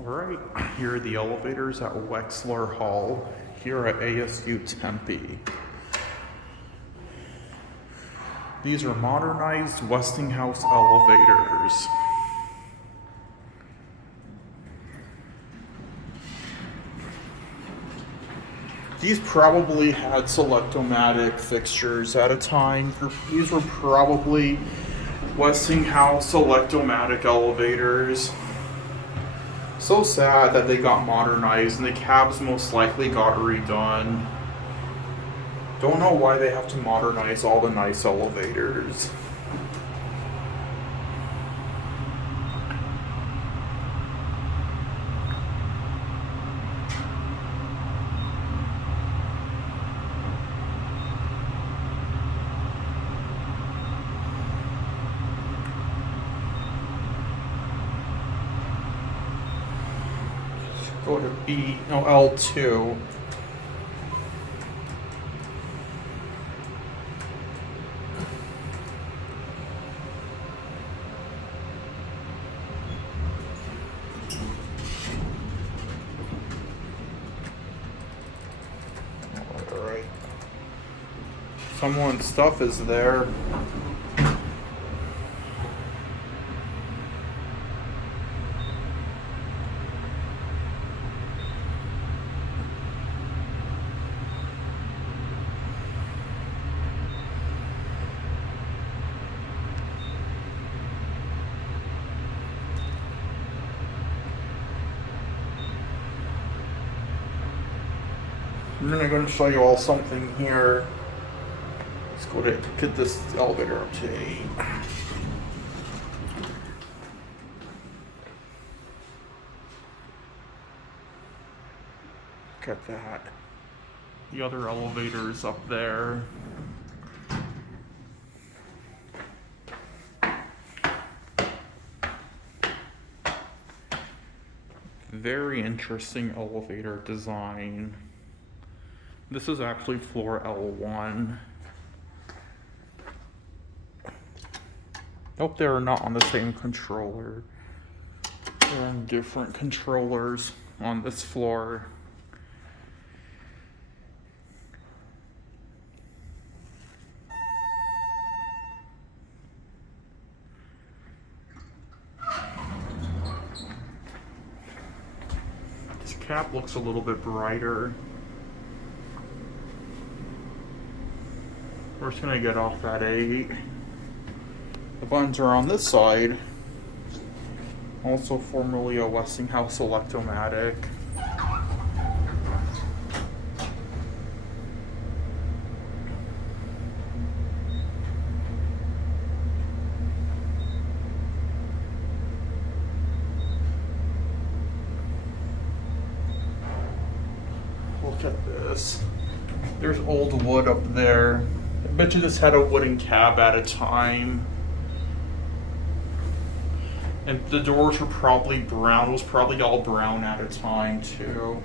Alright, here are the elevators at Wexler Hall, here at ASU Tempe. These are modernized Westinghouse elevators. These probably had select-o-matic fixtures at a time. These were probably Westinghouse select-o-matic elevators. So sad that they got modernized and the cabs most likely got redone. Don't know why they have to modernize all the nice elevators. Go to L2. Alright. Someone's stuff is there. And then I'm going to show you all something here. Let's go to get this elevator up to 8. Look at that. The other elevator's up there. Very interesting elevator design. This is actually floor L1. Nope, they're not on the same controller. They're on different controllers on this floor. This cap looks a little bit brighter. We're just gonna get off at 8. The buttons are on this side. Also formerly a Westinghouse select-o-matic. Look at this. There's old wood up there. I bet you this had a wooden cab at a time. And the doors were probably brown. It was probably all brown at a time too.